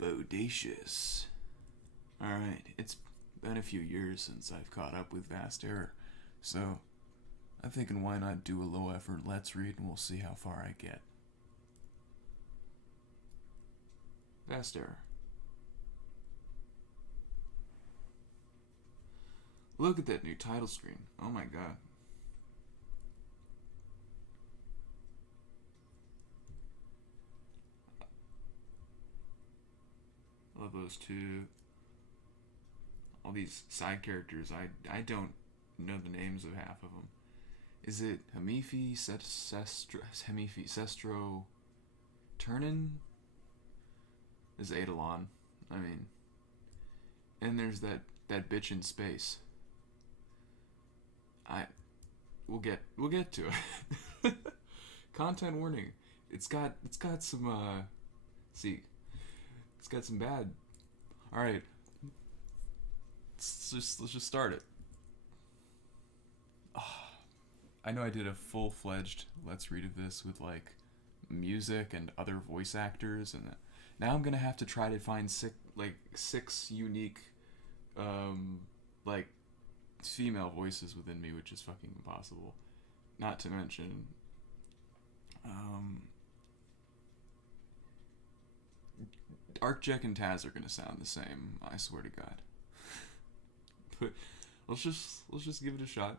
Bodacious. Alright, it's been a few years since I've caught up with Vast Error, so I'm thinking why not do a low effort let's read and we'll see how far I get. Vast Error. Look at that new title screen. Oh my god. Love those two. All these side characters. I don't know the names of half of them. Is it Hemifi, Sestro, Turnin? Is Eidolon. I mean, and there's that bitch in space. We'll get to it. Content warning. It's got some see, it's got some bad. All right, let's just start it. Oh, I know I did a full-fledged let's read of this with like music and other voice actors, and now I'm gonna have to try to find six unique like female voices within me, which is fucking impossible. Not to mention arcjec and Taz are gonna sound the same, I swear to God. But let's just give it a shot.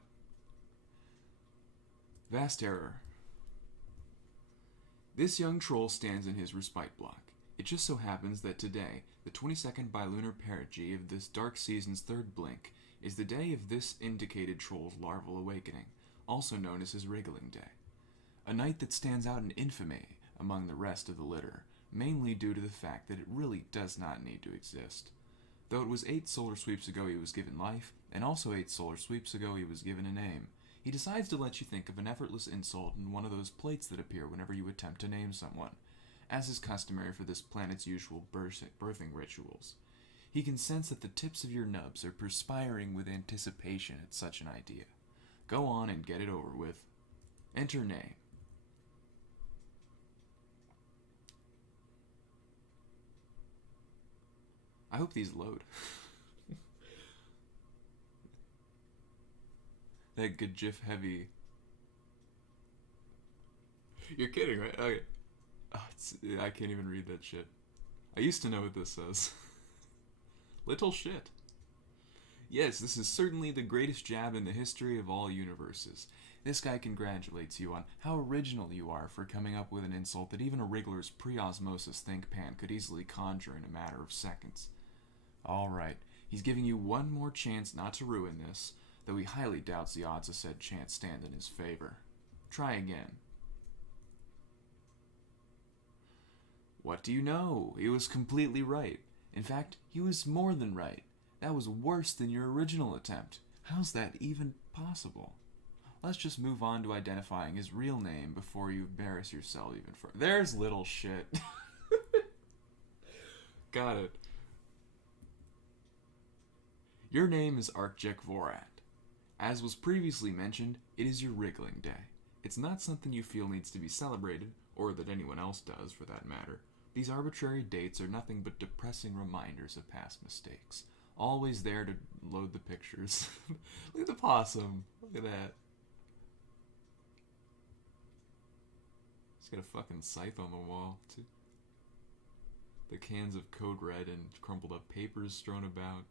Vast Error. This young troll stands in his respite block. It just so happens that today, the 22nd bilunar perigee of this dark season's third blink, is the day of this indicated troll's larval awakening, also known as his wriggling day. A night that stands out in infamy among the rest of the litter, mainly due to the fact that it really does not need to exist. Though it was 8 solar sweeps ago he was given life, and also 8 solar sweeps ago he was given a name, he decides to let you think of an effortless insult in one of those plates that appear whenever you attempt to name someone, as is customary for this planet's usual birthing rituals. He can sense that the tips of your nubs are perspiring with anticipation at such an idea. Go on and get it over with. Enter name. I hope these load. That good GIF heavy. You're kidding, right? Okay. Oh, I can't even read that shit. I used to know what this says. Little shit. Yes, this is certainly the greatest jab in the history of all universes. This guy congratulates you on how original you are for coming up with an insult that even a Wriggler's pre-osmosis think pan could easily conjure in a matter of seconds. Alright, he's giving you one more chance not to ruin this, though he highly doubts the odds of said chance stand in his favor. Try again. What do you know? He was completely right. In fact, he was more than right. That was worse than your original attempt. How's that even possible? Let's just move on to identifying his real name before you embarrass yourself even further. There's little shit. Got it. Your name is arcjec Vorat. As was previously mentioned, it is your wriggling day. It's not something you feel needs to be celebrated, or that anyone else does for that matter. These arbitrary dates are nothing but depressing reminders of past mistakes. Always there to load the pictures. Look at the possum. Look at that. He's got a fucking scythe on the wall, too. The cans of Code Red and crumpled up papers strewn about.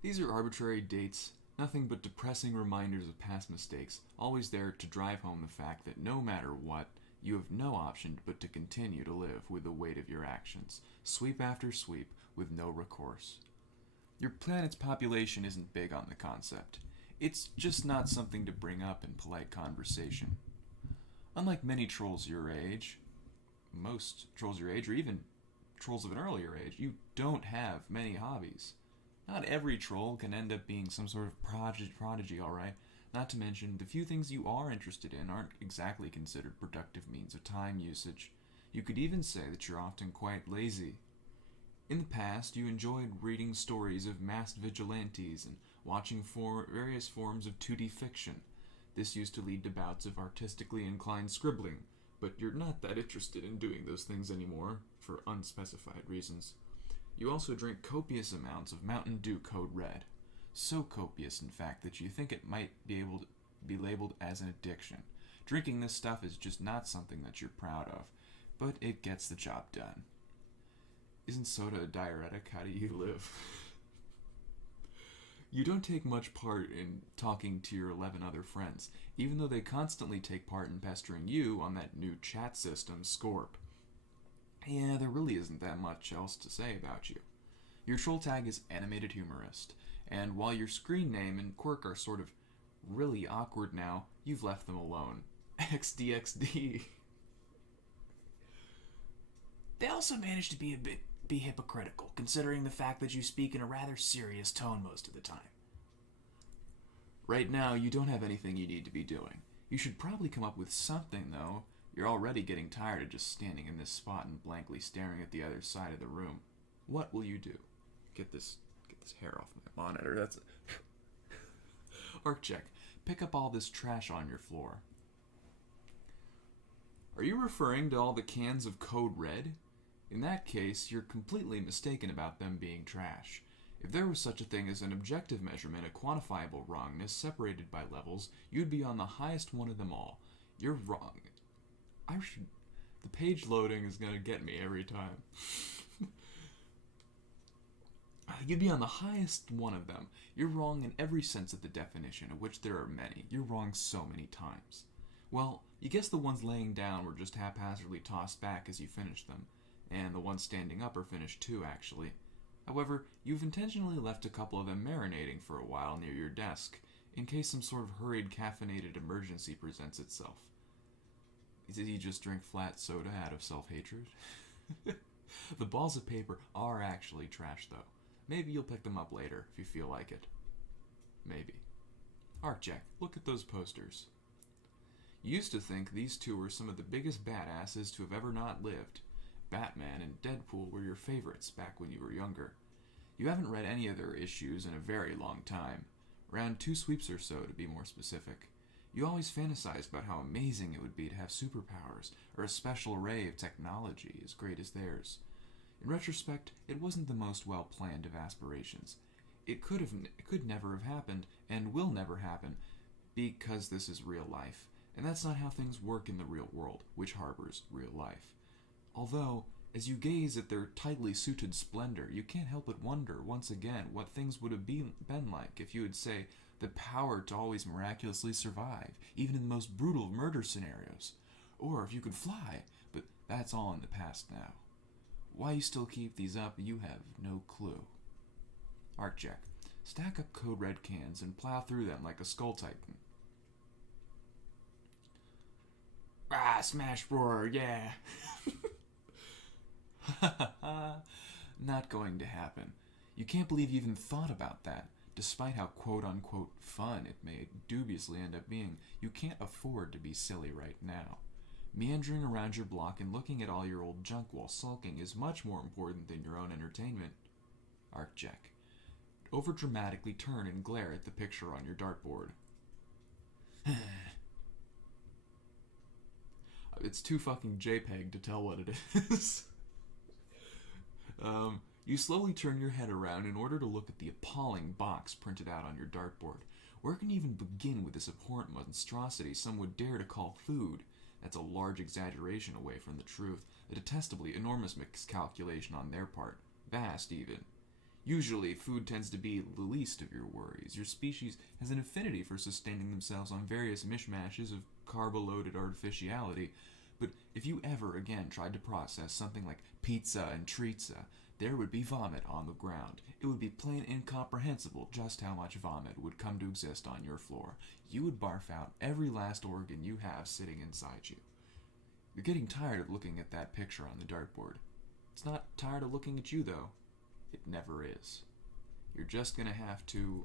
These are arbitrary dates, nothing but depressing reminders of past mistakes, always there to drive home the fact that no matter what, you have no option but to continue to live with the weight of your actions, sweep after sweep, with no recourse. Your planet's population isn't big on the concept. It's just not something to bring up in polite conversation. Unlike many trolls your age, most trolls your age, or even trolls of an earlier age, you don't have many hobbies. Not every troll can end up being some sort of prodigy, alright? Not to mention, the few things you are interested in aren't exactly considered productive means of time usage. You could even say that you're often quite lazy. In the past, you enjoyed reading stories of masked vigilantes and watching various forms of 2D fiction. This used to lead to bouts of artistically inclined scribbling, but you're not that interested in doing those things anymore, for unspecified reasons. You also drink copious amounts of Mountain Dew Code Red. So copious, in fact, that you think it might be able to be labeled as an addiction. Drinking this stuff is just not something that you're proud of, but it gets the job done. Isn't soda a diuretic? How do you live? You don't take much part in talking to your 11 other friends, even though they constantly take part in pestering you on that new chat system, Scorp. Yeah, there really isn't that much else to say about you. Your troll tag is Animated Humorist, and while your screen name and quirk are sort of really awkward now, you've left them alone. XDXD. They also manage to be hypocritical, considering the fact that you speak in a rather serious tone most of the time. Right now, you don't have anything you need to be doing. You should probably come up with something, though. You're already getting tired of just standing in this spot and blankly staring at the other side of the room. What will you do? Get this hair off my monitor. That's arcjec. Pick up all this trash on your floor. Are you referring to all the cans of Code Red? In that case, you're completely mistaken about them being trash. If there was such a thing as an objective measurement, a quantifiable wrongness separated by levels, you'd be on the highest one of them all. You're wrong. The page loading is going to get me every time. You'd be on the highest one of them. You're wrong in every sense of the definition, of which there are many. You're wrong so many times. Well, you guess the ones laying down were just haphazardly tossed back as you finished them. And the ones standing up are finished too, actually. However, you've intentionally left a couple of them marinating for a while near your desk, in case some sort of hurried caffeinated emergency presents itself. Did you just drink flat soda out of self-hatred? The balls of paper are actually trash, though. Maybe you'll pick them up later, if you feel like it. Maybe. arcjec, look at those posters. You used to think these two were some of the biggest badasses to have ever not lived. Batman and Deadpool were your favorites back when you were younger. You haven't read any of their issues in a very long time. Around 2 sweeps or so, to be more specific. You always fantasized about how amazing it would be to have superpowers, or a special array of technology as great as theirs. In retrospect, it wasn't the most well-planned of aspirations. It could never have happened, and will never happen, because this is real life, and that's not how things work in the real world, which harbors real life. Although, as you gaze at their tightly suited splendor, you can't help but wonder, once again, what things would have been like if you had, say, the power to always miraculously survive, even in the most brutal murder scenarios. Or if you could fly, but that's all in the past now. Why you still keep these up, you have no clue. arcjec, stack up Code Red cans and plow through them like a skull titan. Smash roar, yeah. Not going to happen. You can't believe you even thought about that. Despite how quote-unquote fun it may dubiously end up being, you can't afford to be silly right now. Meandering around your block and looking at all your old junk while sulking is much more important than your own entertainment. arcjec, overdramatically turn and glare at the picture on your dartboard. It's too fucking JPEG to tell what it is. You slowly turn your head around in order to look at the appalling box printed out on your dartboard. Where can you even begin with this abhorrent monstrosity some would dare to call food? That's a large exaggeration away from the truth, a detestably enormous miscalculation on their part. Vast, even. Usually, food tends to be the least of your worries. Your species has an affinity for sustaining themselves on various mishmashes of carbo-loaded artificiality, but if you ever again tried to process something like pizza and treatza, there would be vomit on the ground. It would be plain incomprehensible just how much vomit would come to exist on your floor. You would barf out every last organ you have sitting inside you. You're getting tired of looking at that picture on the dartboard. It's not tired of looking at you, though. It never is. You're just gonna have to...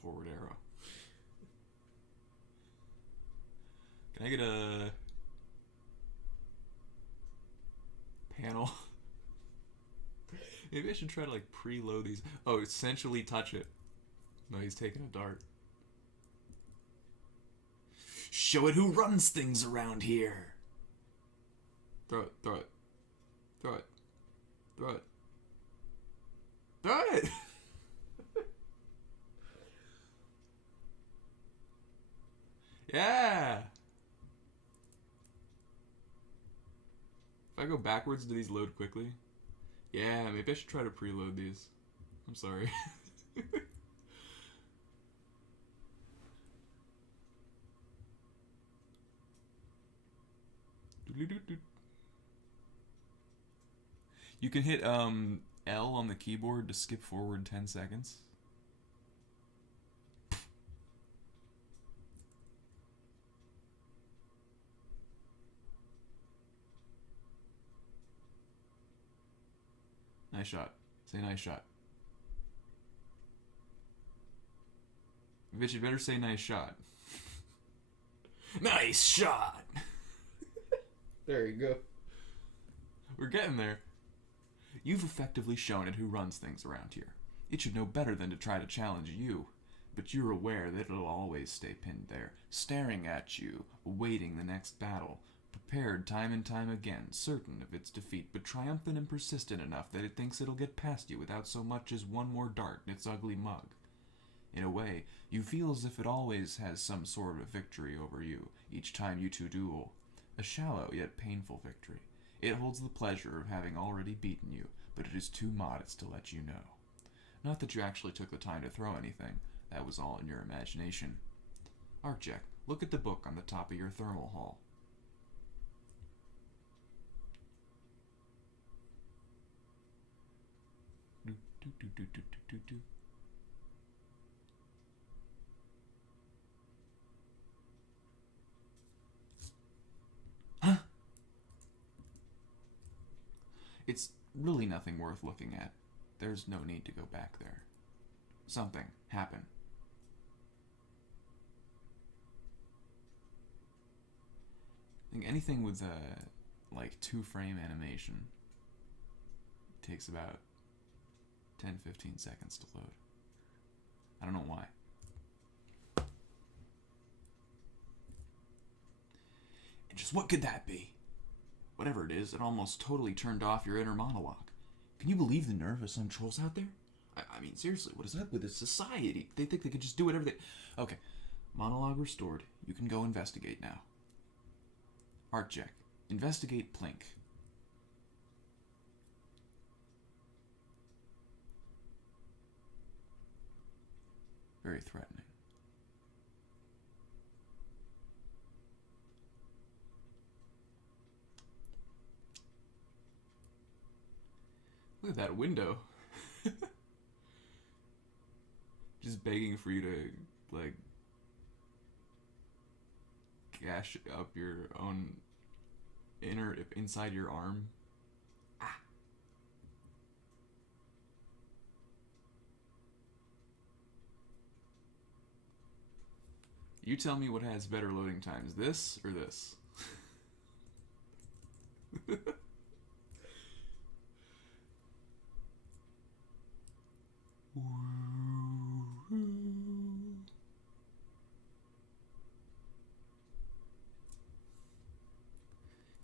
forward arrow. Can I get a... panel? Maybe I should try to like preload these. Oh, essentially touch it. No, he's taking a dart. Show it who runs things around here. Throw it, throw it. Throw it. Throw it. Throw it! Yeah! If I go backwards, do these load quickly? Yeah, maybe I should try to preload these. I'm sorry. You can hit L on the keyboard to skip forward 10 seconds. Nice shot. Say nice shot. Bitch, you better say nice shot. Nice shot! There you go. We're getting there. You've effectively shown it who runs things around here. It should know better than to try to challenge you. But you're aware that it'll always stay pinned there, staring at you, awaiting the next battle, prepared time and time again, certain of its defeat, but triumphant and persistent enough that it thinks it'll get past you without so much as one more dart in its ugly mug. In a way, you feel as if it always has some sort of victory over you, each time you two duel. A shallow yet painful victory. It holds the pleasure of having already beaten you, but it is too modest to let you know. Not that you actually took the time to throw anything. That was all in your imagination. arcjec, look at the book on the top of your thermal hull. Huh? It's really nothing worth looking at. There's no need to go back there. Something happened. I think anything with like 2-frame animation takes about 10-15 seconds to load. I don't know why. And just what could that be? Whatever it is, it almost totally turned off your inner monologue. Can you believe the nerve of some trolls out there? I mean, seriously, what is up with this society? They think they can just do whatever they... Okay, monologue restored. You can go investigate now. arcjec, investigate Plink. Very threatening. Look at that window. Just begging for you to, like, gash up your own inside your arm. Ah. You tell me what has better loading times, this or this?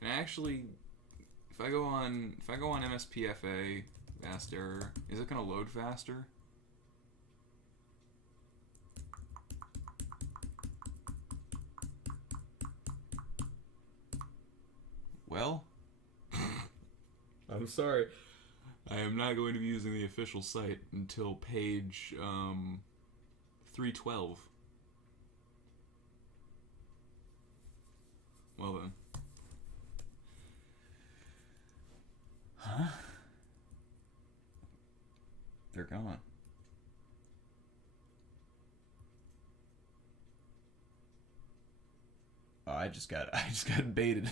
And actually, if I go on MSPFA fast error, is it gonna load faster? Well, I'm sorry. I am not going to be using the official site until page 312. Well then. Huh? They're gone. Oh, I just got baited.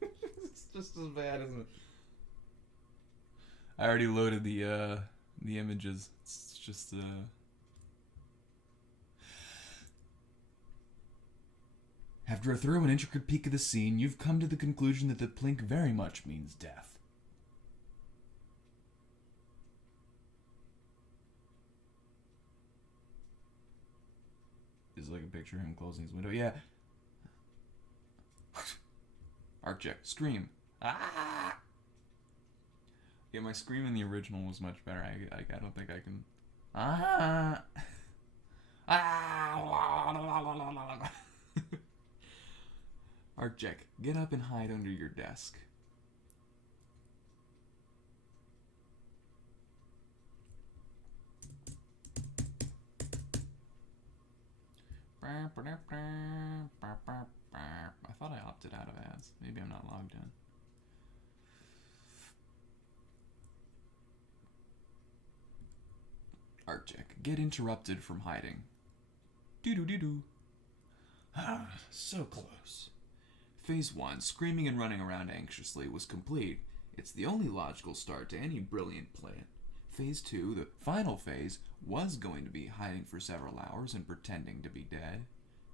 It's just as bad, isn't it? I already loaded the images. It's just After a thorough and intricate peek of the scene, you've come to the conclusion that the Plink very much means death. I can picture him closing his window. Yeah. arcjec, scream. Ah! Yeah, my scream in the original was much better. I don't think I can. Ah! Ah! arcjec, get up and hide under your desk. I thought I opted out of ads. Maybe I'm not logged in. arcjec, get interrupted from hiding. Doo-doo-doo-doo. So close. Phase 1, screaming and running around anxiously, was complete. It's the only logical start to any brilliant plan. Phase 2, the final phase, was going to be hiding for several hours and pretending to be dead.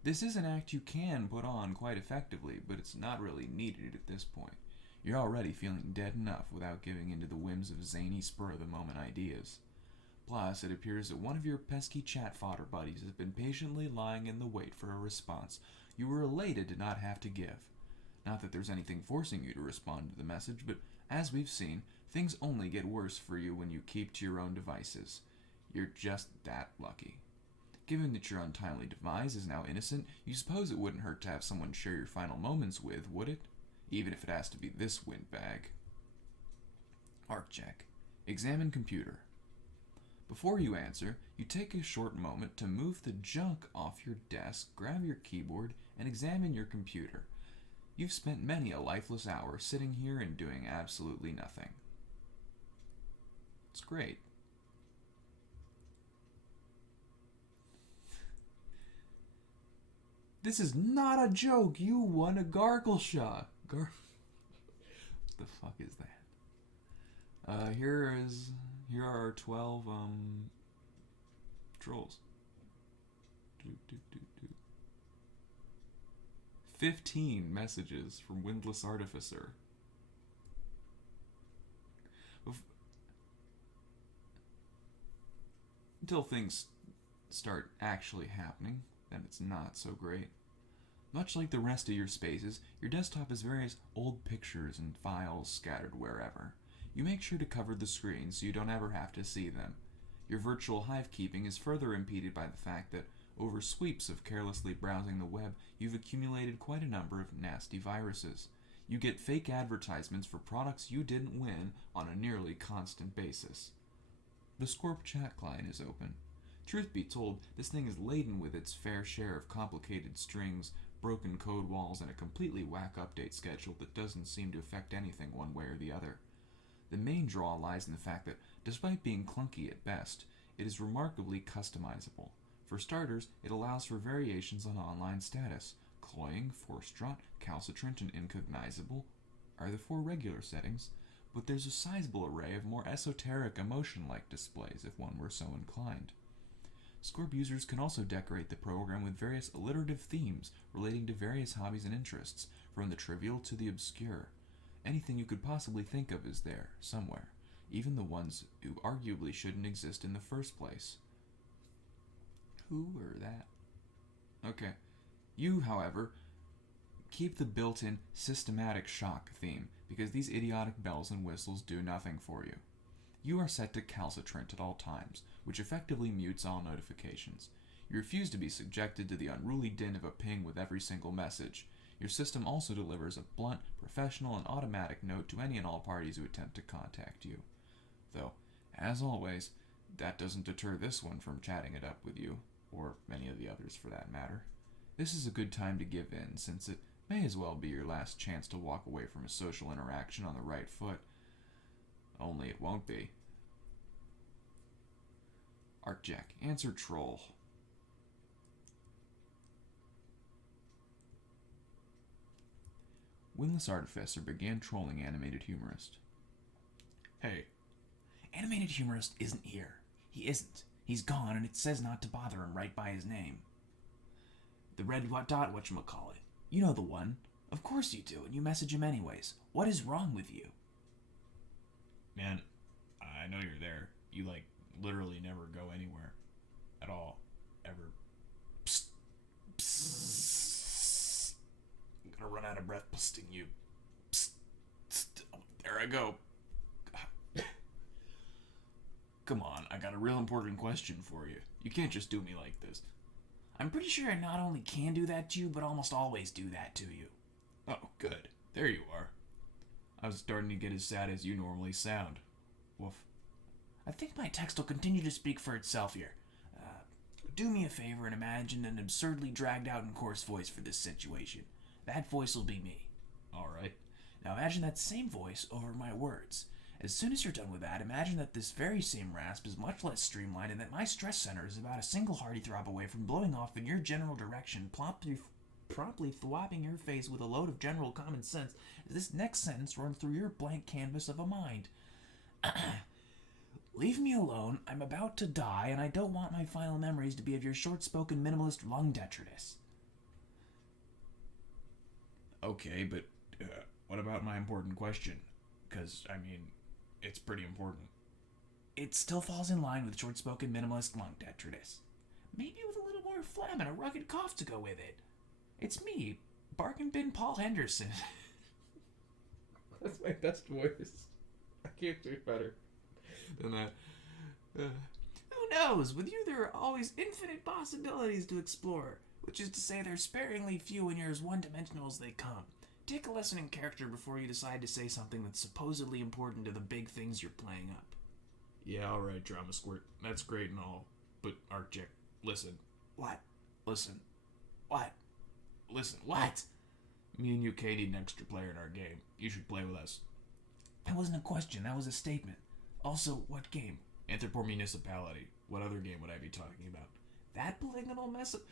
This is an act you can put on quite effectively, but it's not really needed at this point. You're already feeling dead enough without giving in to the whims of zany spur-of-the-moment ideas. Plus, it appears that one of your pesky chat fodder buddies has been patiently lying in the wait for a response you were elated to not have to give. Not that there's anything forcing you to respond to the message, but as we've seen, things only get worse for you when you keep to your own devices. You're just that lucky. Given that your untimely demise is now innocent, you suppose it wouldn't hurt to have someone share your final moments with, would it? Even if it has to be this windbag. arcjec, examine computer. Before you answer, you take a short moment to move the junk off your desk, grab your keyboard, and examine your computer. You've spent many a lifeless hour sitting here and doing absolutely nothing. It's great. This is not a joke. You won a gargle shot. What the fuck is that? Here are 12 trolls. 15 messages from Windless Artificer. Until things start actually happening, then it's not so great. Much like the rest of your spaces, your desktop has various old pictures and files scattered wherever. You make sure to cover the screen so you don't ever have to see them. Your virtual hive keeping is further impeded by the fact that over sweeps of carelessly browsing the web, you've accumulated quite a number of nasty viruses. You get fake advertisements for products you didn't win on a nearly constant basis. The Scorp chat client is open. Truth be told, this thing is laden with its fair share of complicated strings, broken code walls, and a completely whack update schedule that doesn't seem to affect anything one way or the other. The main draw lies in the fact that, despite being clunky at best, it is remarkably customizable. For starters, it allows for variations on online status. Cloying, force-draught, calcitrant, and incognizable are the 4 regular settings, but there's a sizable array of more esoteric emotion-like displays if one were so inclined. Scorp users can also decorate the program with various alliterative themes relating to various hobbies and interests, from the trivial to the obscure. Anything you could possibly think of is there, somewhere, even the ones who arguably shouldn't exist in the first place. Who or that? Okay. You, however, keep the built-in systematic shock theme, because these idiotic bells and whistles do nothing for you. You are set to calcitrant at all times, which effectively mutes all notifications. You refuse to be subjected to the unruly din of a ping with every single message. Your system also delivers a blunt, professional, and automatic note to any and all parties who attempt to contact you. Though, as always, that doesn't deter this one from chatting it up with you, or many of the others for that matter. This is a good time to give in, since it may as well be your last chance to walk away from a social interaction on the right foot. Only it won't be. arcjec, answer troll. Windless Artificer began trolling Animated Humorist. Hey, Animated Humorist isn't here. He isn't. He's gone, and it says not to bother him right by his name. The red dot, whatchamacallit. You know the one. Of course you do, and you message him anyways. What is wrong with you? Man, I know you're there. You, literally never go anywhere. At all. Ever. Psst. busting you. Psst, psst. There I go. Come on, I got a real important question for you. You can't just do me like this. I'm pretty sure I not only can do that to you, but almost always do that to you. Oh, good. There you are. I was starting to get as sad as you normally sound. Woof. I think my text will continue to speak for itself here. Do me a favor and imagine an absurdly dragged out and coarse voice for this situation. That voice will be me. Alright. Now imagine that same voice over my words. As soon as you're done with that, imagine that this very same rasp is much less streamlined and that my stress center is about a single hearty throb away from blowing off in your general direction, promptly thwopping your face with a load of general common sense as this next sentence runs through your blank canvas of a mind. Leave me alone, I'm about to die, and I don't want my final memories to be of your short-spoken minimalist lung detritus. Okay, but what about my important question? Because, I mean, it's pretty important. It still falls in line with short-spoken minimalist lung detritus. Maybe with a little more phlegm and a rugged cough to go with it. It's me, Bargain Bin Paul Henderson. That's my best voice. I can't do better than that. Who knows? With you, there are always infinite possibilities to explore, which is to say they're sparingly few and you're as one-dimensional as they come. Take a lesson in character before you decide to say something that's supposedly important to the big things you're playing up. Yeah, alright, Drama Squirt. That's great and all. But, arcjec, listen. What? Listen. What? Listen. What? Me and you, Kay, need an extra player in our game. You should play with us. That wasn't a question, that was a statement. Also, what game? Anthropor Municipality. What other game would I be talking about? That polygonal mess of...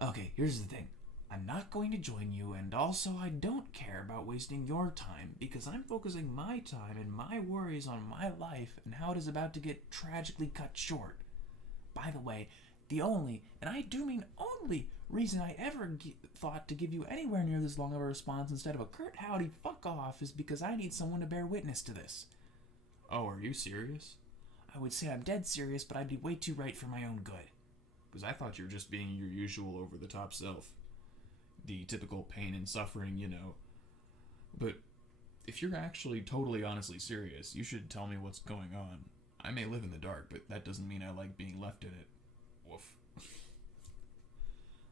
Okay, here's the thing. I'm not going to join you, and also I don't care about wasting your time, because I'm focusing my time and my worries on my life and how it is about to get tragically cut short. By the way, the only, and I do mean only, reason I ever thought to give you anywhere near this long of a response instead of a curt howdy fuck off is because I need someone to bear witness to this. Oh, are you serious? I would say I'm dead serious, but I'd be way too right for my own good. Because I thought you were just being your usual over-the-top self. The typical pain and suffering, you know. But if you're actually totally honestly serious, you should tell me what's going on. I may live in the dark, but that doesn't mean I like being left in it. Woof.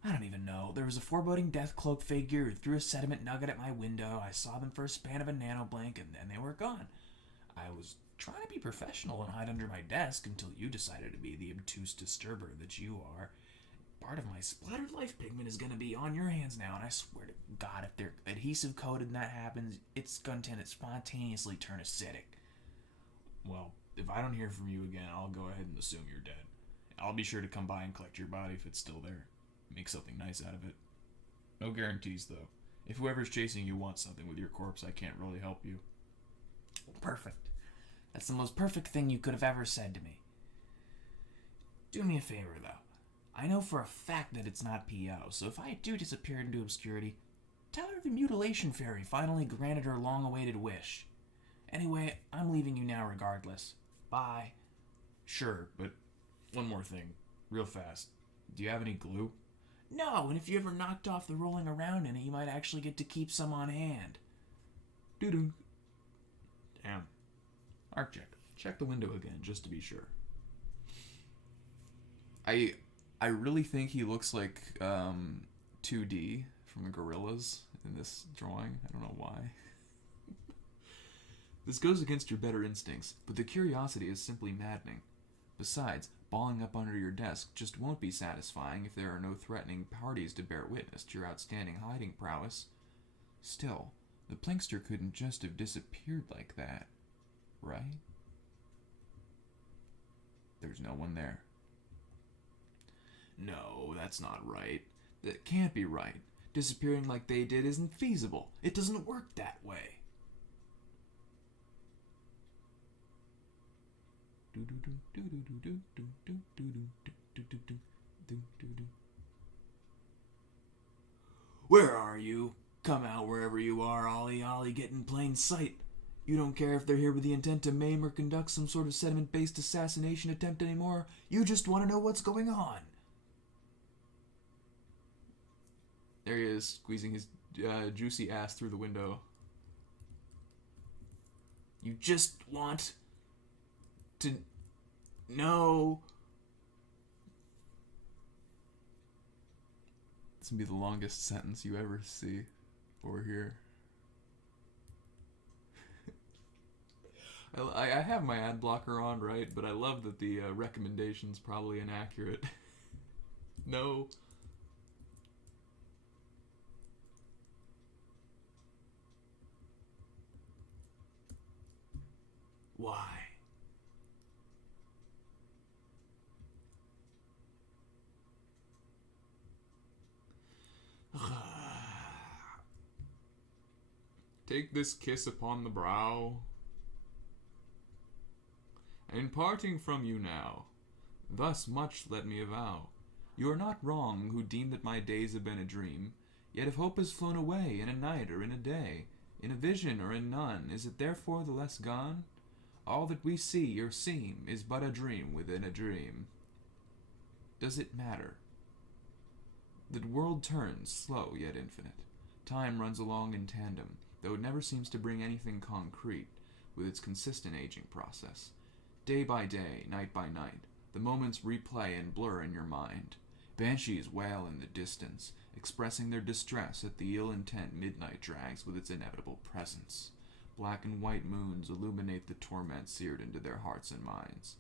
I don't even know. There was a foreboding death cloak figure who threw a sediment nugget at my window. I saw them for a span of a nanoblink, and then they were gone. I was trying to be professional and hide under my desk until you decided to be the obtuse disturber that you are. Part of my splattered life pigment is going to be on your hands now, and I swear to God, if they're adhesive coated and that happens, it's going to spontaneously turn acidic. Well, if I don't hear from you again, I'll go ahead and assume you're dead. I'll be sure to come by and collect your body if it's still there. Make something nice out of it. No guarantees, though. If whoever's chasing you wants something with your corpse, I can't really help you. Perfect. That's the most perfect thing you could have ever said to me. Do me a favor, though. I know for a fact that it's not P.O., so if I do disappear into obscurity, tell her the mutilation fairy finally granted her long-awaited wish. Anyway, I'm leaving you now regardless. Bye. Sure, but one more thing. Real fast. Do you have any glue? No, and if you ever knocked off the rolling around in it, you might actually get to keep some on hand. Doo-doo. Damn. arcjec, check the window again, just to be sure. I really think he looks like 2D from Gorillas in this drawing. I don't know why. This goes against your better instincts, but the curiosity is simply maddening. Besides, balling up under your desk just won't be satisfying if there are no threatening parties to bear witness to your outstanding hiding prowess. Still, the Plinkster couldn't just have disappeared like that, right? There's no one there. No, that's not right. That can't be right. Disappearing like they did isn't feasible. It doesn't work that way. Where are you? Come out wherever you are, Ollie. Get in plain sight. You don't care if they're here with the intent to maim or conduct some sort of sediment-based assassination attempt anymore. You just want to know what's going on. There he is, squeezing his juicy ass through the window. You just want to know. This would be the longest sentence you ever see or hear. I have my ad blocker on, right? But I love that the recommendation's probably inaccurate. No. Why? Take this kiss upon the brow. And parting from you now, thus much let me avow. You are not wrong who deem that my days have been a dream. Yet if hope has flown away in a night or in a day, in a vision or in none, is it therefore the less gone? All that we see or seem is but a dream within a dream. Does it matter? The world turns, slow yet infinite. Time runs along in tandem, though it never seems to bring anything concrete with its consistent aging process. Day by day, night by night, the moments replay and blur in your mind. Banshees wail in the distance, expressing their distress at the ill-intent midnight drags with its inevitable presence. Black and white moons illuminate the torment seared into their hearts and minds.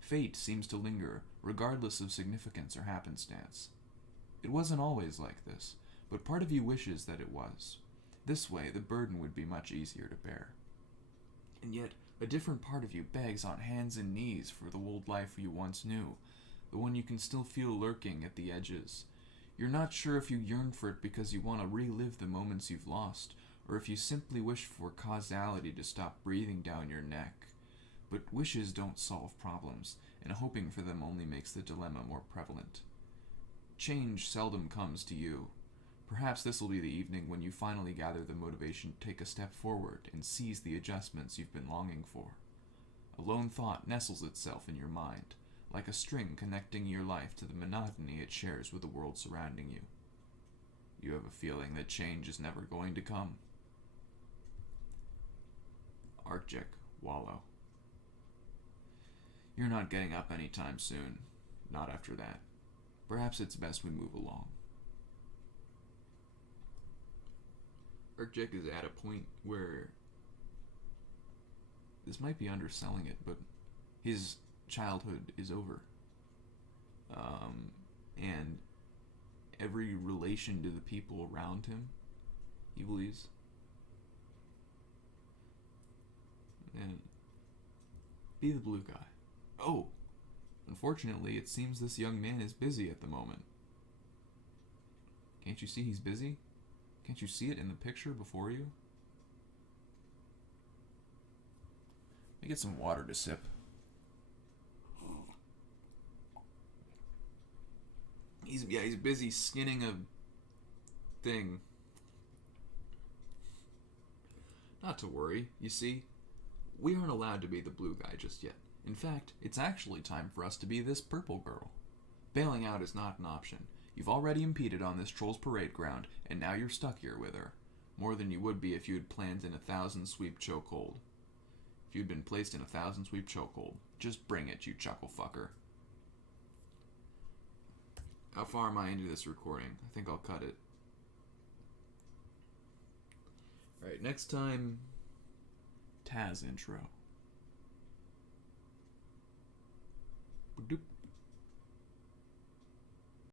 Fate seems to linger, regardless of significance or happenstance. It wasn't always like this, but part of you wishes that it was. This way, the burden would be much easier to bear. And yet, a different part of you begs on hands and knees for the old life you once knew, the one you can still feel lurking at the edges. You're not sure if you yearn for it because you want to relive the moments you've lost, or if you simply wish for causality to stop breathing down your neck. But wishes don't solve problems, and hoping for them only makes the dilemma more prevalent. Change seldom comes to you. Perhaps this will be the evening when you finally gather the motivation to take a step forward and seize the adjustments you've been longing for. A lone thought nestles itself in your mind, like a string connecting your life to the monotony it shares with the world surrounding you. You have a feeling that change is never going to come. Arcjec, Wallow. You're not getting up anytime soon. Not after that. Perhaps it's best we move along. Arcjec is at a point where this might be underselling it, but his childhood is over. And every relation to the people around him, he believes. And be the blue guy. Oh, unfortunately, it seems this young man is busy at the moment. Can't you see he's busy? Can't you see it in the picture before you? Let me get some water to sip. He's busy skinning a thing. Not to worry, you see, we aren't allowed to be the blue guy just yet. In fact, it's actually time for us to be this purple girl. Bailing out is not an option. You've already impeded on this troll's parade ground, and now you're stuck here with her. More than you would be if you had planned in 1,000-sweep chokehold. If you'd been placed in 1,000-sweep chokehold, just bring it, you chuckle fucker. How far am I into this recording? I think I'll cut it. Alright, next time, Taz intro.